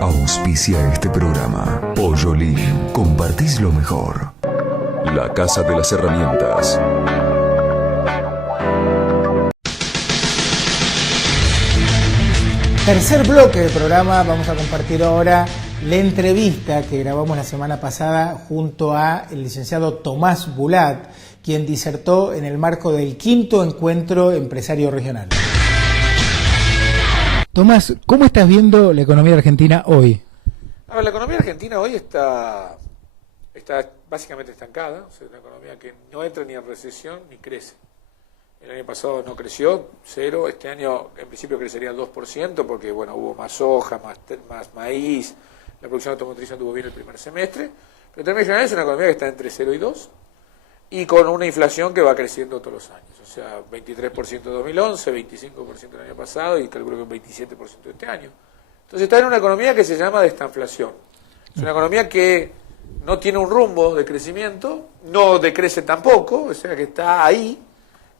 Auspicia este programa. Pollolín, compartís lo mejor. La Casa de las Herramientas. Tercer bloque del programa, vamos a compartir ahora la entrevista que grabamos la semana pasada junto a el licenciado Tomás Bulat, quien disertó en el marco del 5º Encuentro Empresario Regional. Tomás, ¿cómo estás viendo la economía argentina hoy? A ver, la economía argentina hoy está básicamente estancada, o sea, una economía que no entra ni en recesión ni crece. El año pasado no creció, 0, este año en principio crecería 2% porque bueno, hubo más soja, más maíz, la producción automotriz anduvo bien el primer semestre, pero en términos generales es una economía que está entre 0 y 2 y con una inflación que va creciendo todos los años, o sea, 23% en 2011, 25% el año pasado y calculo que un 27% este año. Entonces está en una economía que se llama destanflación. Es una economía que no tiene un rumbo de crecimiento, no decrece tampoco, o sea que está ahí,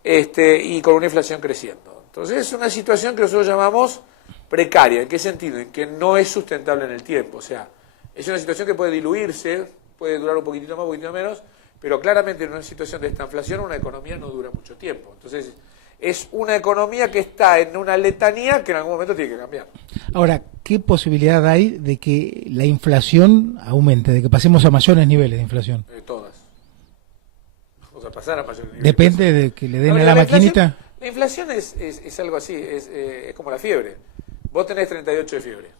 y con una inflación creciendo. Entonces es una situación que nosotros llamamos precaria. ¿En qué sentido? En que no es sustentable en el tiempo. O sea, es una situación que puede diluirse, puede durar un poquitito más, un poquitito menos, pero claramente en una situación de estanflación una economía no dura mucho tiempo. Entonces es una economía que está en una letanía que en algún momento tiene que cambiar. Ahora, ¿qué posibilidad hay de que la inflación aumente, de que pasemos a mayores niveles de inflación? Todas. Vamos a pasar a mayores niveles. Depende de que le den a la maquinita. La inflación es algo así, es como la fiebre. Vos tenés 38 de fiebre,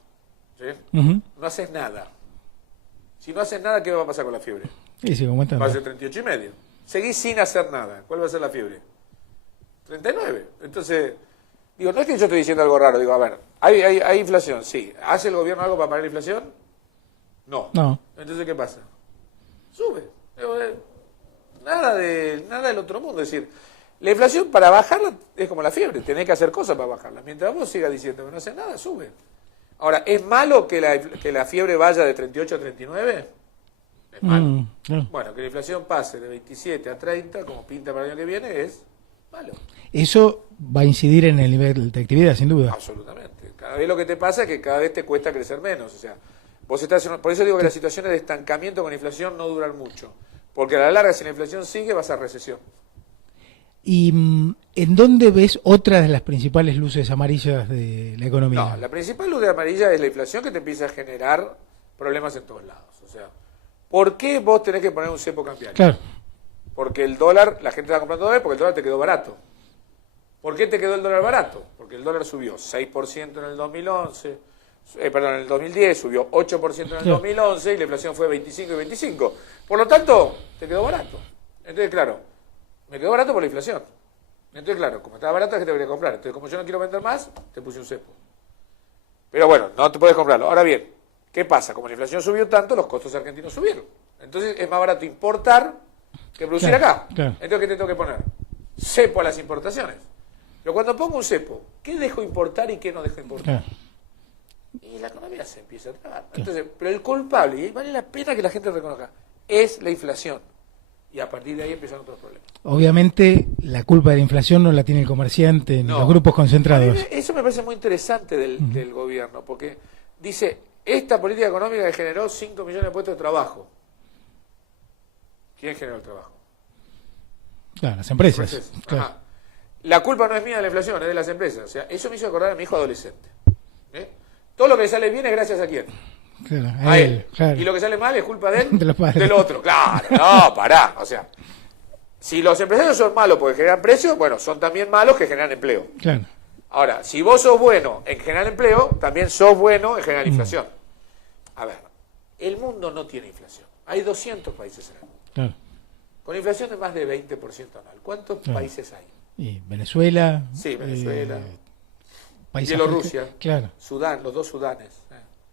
¿sí? No haces nada. Si no haces nada, ¿qué va a pasar con la fiebre? Sí, sí, aumenta. Va a ser 38,5. Seguís sin hacer nada. ¿Cuál va a ser la fiebre? 39. Entonces, digo, no es que yo estoy diciendo algo raro. Digo, a ver, ¿hay inflación? Sí. ¿Hace el gobierno algo para parar la inflación? No. Entonces, ¿qué pasa? Sube. Nada del otro mundo. Es decir, la inflación para bajarla es como la fiebre. Tenés que hacer cosas para bajarla. Mientras vos sigas diciendo que no haces nada, sube. Ahora, ¿es malo que la fiebre vaya de 38 a 39? Es malo. Bueno, que la inflación pase de 27 a 30, como pinta para el año que viene, es malo. Eso va a incidir en el nivel de actividad, sin duda. Absolutamente. Cada vez lo que te pasa es que cada vez te cuesta crecer menos. O sea, vos estás por eso digo que las situaciones de estancamiento con inflación no duran mucho. Porque a la larga, si la inflación sigue, vas a recesión. ¿Y en dónde ves otra de las principales luces amarillas de la economía? No, la principal luz de amarilla es la inflación que te empieza a generar problemas en todos lados. O sea, ¿por qué vos tenés que poner un cepo cambiario? Claro. Porque el dólar, la gente está comprando dólares porque el dólar te quedó barato. ¿Por qué te quedó el dólar barato? Porque el dólar subió 6% en el 2011, en el 2010, subió 8% en el 2011 y la inflación fue 25 y 25. Por lo tanto, te quedó barato. Entonces, claro, me quedó barato por la inflación. Entonces, claro, como estaba barato, la gente quería comprar. Entonces, como yo no quiero vender más, te puse un cepo. Pero bueno, no te puedes comprarlo. Ahora bien, ¿qué pasa? Como la inflación subió tanto, los costos argentinos subieron. Entonces, es más barato importar que producir acá. Entonces, ¿qué te tengo que poner? Cepo a las importaciones. Pero cuando pongo un cepo, ¿qué dejo importar y qué no dejo importar? Y la economía se empieza a tragar. Entonces, pero el culpable, y vale la pena que la gente reconozca, es la inflación. Y a partir de ahí empiezan otros problemas. Obviamente, la culpa de la inflación no la tiene el comerciante ni los grupos concentrados. Eso me parece muy interesante del gobierno, porque dice, esta política económica que generó 5 millones de puestos de trabajo. ¿Quién generó el trabajo? Claro, las empresas. Claro. La culpa no es mía de la inflación, es de las empresas. O sea, eso me hizo acordar a mi hijo adolescente. Todo lo que le sale bien es gracias a quién. Claro, a él. Claro. Y lo que sale mal es culpa de él, de los padres. Del otro. Claro, no, pará. O sea, si los empresarios son malos porque generan precios, bueno, son también malos que generan empleo. Claro. Ahora, si vos sos bueno en generar empleo, también sos bueno en generar inflación. A ver, el mundo no tiene inflación. Hay 200 países en el mundo. Claro. Con inflación de más de 20% anual. ¿Cuántos países hay? Y Venezuela. Sí, Venezuela. Bielorrusia. Africa, claro. Sudán, los 2 Sudanes.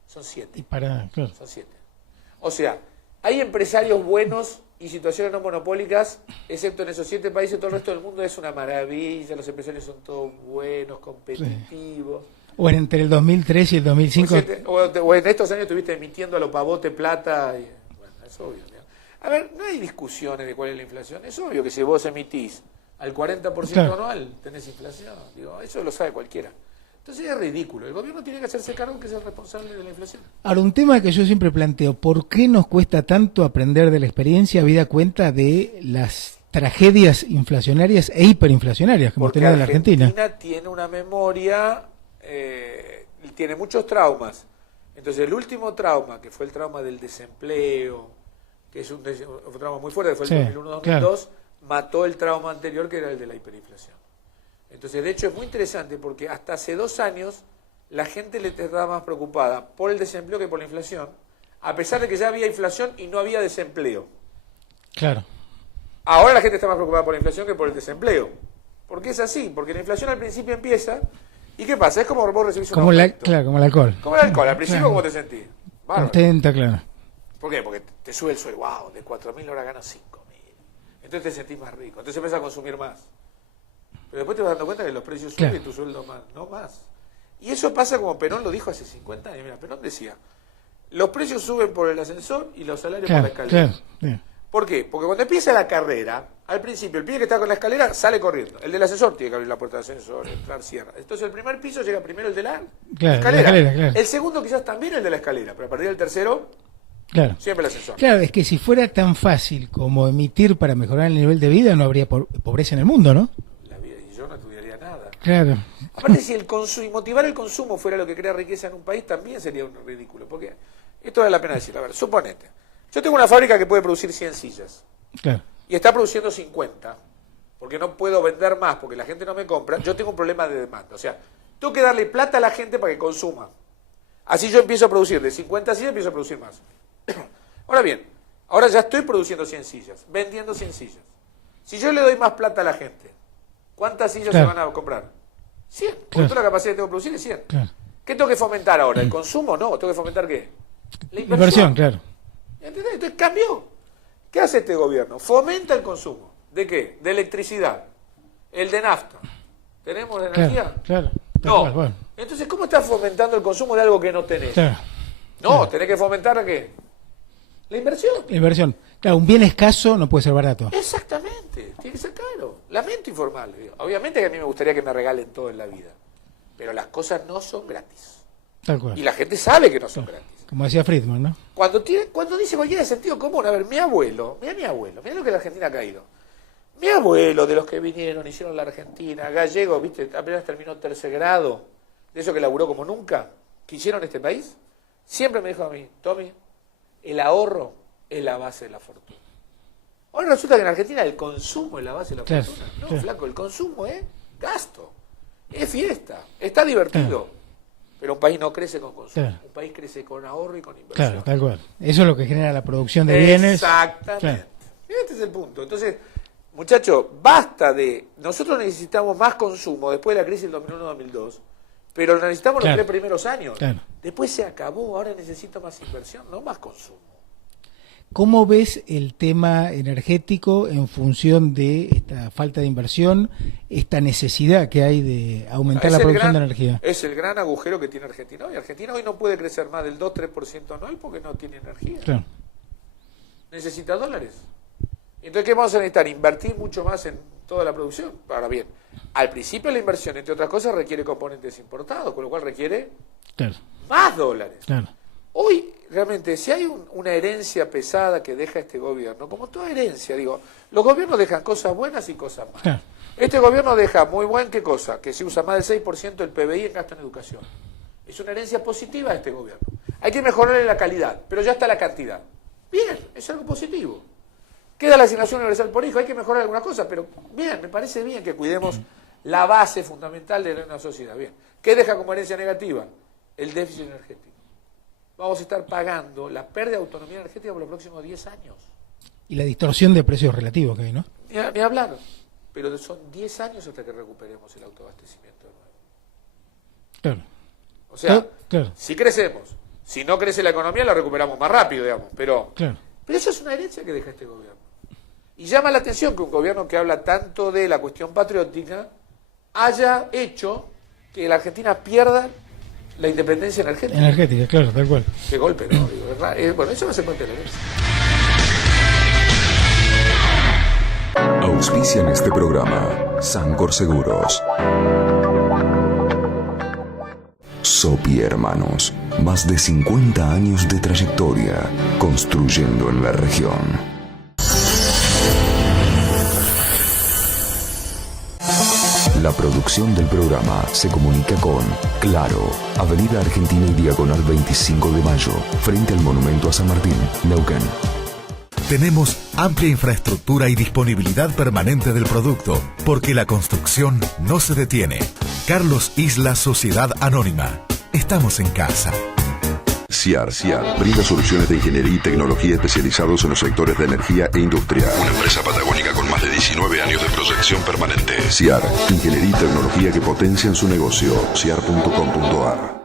Son 7. Claro. Son 7. O sea, hay empresarios buenos y situaciones no monopólicas, excepto en esos 7 países, todo el resto del mundo es una maravilla, los empresarios son todos buenos, competitivos. Sí. O entre el 2003 y el 2005. O en estos años estuviste emitiendo a lo pavote plata. Y, bueno, es obvio. ¿No? A ver, no hay discusiones de cuál es la inflación. Es obvio que si vos emitís al 40% anual, tenés inflación. Digo, eso lo sabe cualquiera. Entonces es ridículo. El gobierno tiene que hacerse cargo que es el responsable de la inflación. Ahora, un tema que yo siempre planteo, ¿por qué nos cuesta tanto aprender de la experiencia, habida cuenta de las tragedias inflacionarias e hiperinflacionarias que hemos tenido en la Argentina? Argentina tiene una memoria, tiene muchos traumas. Entonces el último trauma, que fue el trauma del desempleo, que es un trauma muy fuerte, que fue el 2001-2002, claro, mató el trauma anterior, que era el de la hiperinflación. Entonces, de hecho, es muy interesante porque hasta hace 2 años la gente le estaba más preocupada por el desempleo que por la inflación, a pesar de que ya había inflación y no había desempleo. Claro. Ahora la gente está más preocupada por la inflación que por el desempleo. ¿Por qué es así? Porque la inflación al principio empieza, ¿y qué pasa? Es como vos recibís un aumento. Claro, como el alcohol. Como el alcohol, al principio, claro, ¿cómo te sentís? Bárbaro. Contenta, claro. ¿Por qué? Porque te sube el sueldo, wow, de 4.000 ahora ganas 5.000. Entonces te sentís más rico, entonces empiezas a consumir más. Pero después te vas dando cuenta que los precios suben, claro, y tu sueldo más, no más. Y eso pasa como Perón lo dijo hace 50 años. Mira, Perón decía, los precios suben por el ascensor y los salarios, claro, por la escalera. Claro. ¿Por qué? Porque cuando empieza la carrera, al principio el pibe que está con la escalera sale corriendo. El del ascensor tiene que abrir la puerta del ascensor, entrar, cierra. Entonces el primer piso llega primero el de la escalera. Claro. El segundo quizás también el de la escalera, pero a partir del tercero, claro, siempre el ascensor. Claro, es que si fuera tan fácil como emitir para mejorar el nivel de vida, no habría pobreza en el mundo, ¿no? Yo no estudiaría nada. Claro. Aparte, si el consumo y motivar el consumo fuera lo que crea riqueza en un país, también sería un ridículo. Porque esto vale la pena decir. A ver, suponete, yo tengo una fábrica que puede producir 100 sillas. Claro. Y está produciendo 50, porque no puedo vender más, porque la gente no me compra. Yo tengo un problema de demanda. O sea, tengo que darle plata a la gente para que consuma. Así yo empiezo a producir de 50 sillas, empiezo a producir más. Ahora bien, ahora ya estoy produciendo 100 sillas, vendiendo 100 sillas. Si yo le doy más plata a la gente, ¿cuántas sillas, claro, se van a comprar? 100. Porque, claro, toda la capacidad que tengo de producir es 100. Claro. ¿Qué tengo que fomentar ahora? ¿El consumo? No. ¿Tengo que fomentar qué? La inversión, claro. ¿Entendés? Entonces cambió. ¿Qué hace este gobierno? Fomenta el consumo. ¿De qué? De electricidad. El de nafta. ¿Tenemos de energía? Claro. No. Bueno. Entonces, ¿cómo estás fomentando el consumo de algo que no tenés? Claro. No, claro, tenés que fomentar ¿qué? La inversión. La inversión. Claro, un bien escaso no puede ser barato. Exactamente, tiene que ser caro. Lamento informarle. Obviamente que a mí me gustaría que me regalen todo en la vida, pero las cosas no son gratis. Tal cual. Y la gente sabe que no son gratis. Como decía Friedman, ¿no? Cuando dice cualquiera de sentido común, a ver, mi abuelo, mira lo que la Argentina ha caído. Mi abuelo, de los que vinieron, hicieron la Argentina, gallego, viste, apenas terminó 3er grado, de eso que laburó como nunca, que hicieron este país, siempre me dijo a mí, Tommy, el ahorro es la base de la fortuna. Ahora resulta que en Argentina el consumo es la base de la fortuna. No, claro, flaco, el consumo es gasto, es fiesta, está divertido. Claro. Pero un país no crece con consumo, claro, un país crece con ahorro y con inversión. Claro, tal cual. Eso es lo que genera la producción de bienes. Exactamente. Claro. Este es el punto. Entonces, muchachos, basta de... Nosotros necesitamos más consumo después de la crisis del 2001-2002, pero lo necesitamos, claro, los 3 primeros años. Claro. Después se acabó, ahora necesito más inversión, no más consumo. ¿Cómo ves el tema energético en función de esta falta de inversión, esta necesidad que hay de aumentar la producción de energía? Es el gran agujero que tiene Argentina hoy. Argentina hoy no puede crecer más del 2-3% anual porque no tiene energía. Claro. Necesita dólares. Entonces, ¿qué vamos a necesitar? Invertir mucho más en toda la producción. Ahora bien, al principio la inversión, entre otras cosas, requiere componentes importados, con lo cual requiere, claro, más dólares. Claro. Hoy, realmente, si hay una herencia pesada que deja este gobierno, como toda herencia, digo, los gobiernos dejan cosas buenas y cosas malas. Claro. Este gobierno deja muy buen, ¿qué cosa? Que se usa más del 6% del PBI en gasto en educación. Es una herencia positiva de este gobierno. Hay que mejorarle la calidad, pero ya está la cantidad. Bien, es algo positivo. Queda la asignación universal por hijo, hay que mejorar alguna cosa, pero bien, me parece bien que cuidemos la base fundamental de una sociedad. Bien, ¿qué deja como herencia negativa? El déficit energético. Vamos a estar pagando la pérdida de autonomía energética por los próximos 10 años. Y la distorsión de precios relativos que hay, ¿no? Ni hablar. Pero son 10 años hasta que recuperemos el autoabastecimiento de nuevo. Claro. O sea, claro, si crecemos, si no crece la economía, la recuperamos más rápido, digamos. Pero eso es una herencia que deja este gobierno. Y llama la atención que un gobierno que habla tanto de la cuestión patriótica haya hecho que la Argentina pierda la independencia energética. Energética, claro, tal cual. Qué golpe, ¿no? Bueno, eso va a ser parte de la herencia. Auspician este programa Sancor Seguros. Sopi Hermanos, más de 50 años de trayectoria, construyendo en la región. La producción del programa se comunica con Claro, Avenida Argentina y Diagonal 25 de Mayo, frente al Monumento a San Martín, Neuquén. Tenemos amplia infraestructura y disponibilidad permanente del producto, porque la construcción no se detiene. Carlos Isla Sociedad Anónima. Estamos en casa. CIAR brinda soluciones de ingeniería y tecnología especializados en los sectores de energía e industria. Una empresa patagónica con más de 19 años de proyección permanente. CIAR, ingeniería y tecnología que potencian su negocio. CIAR.com.ar.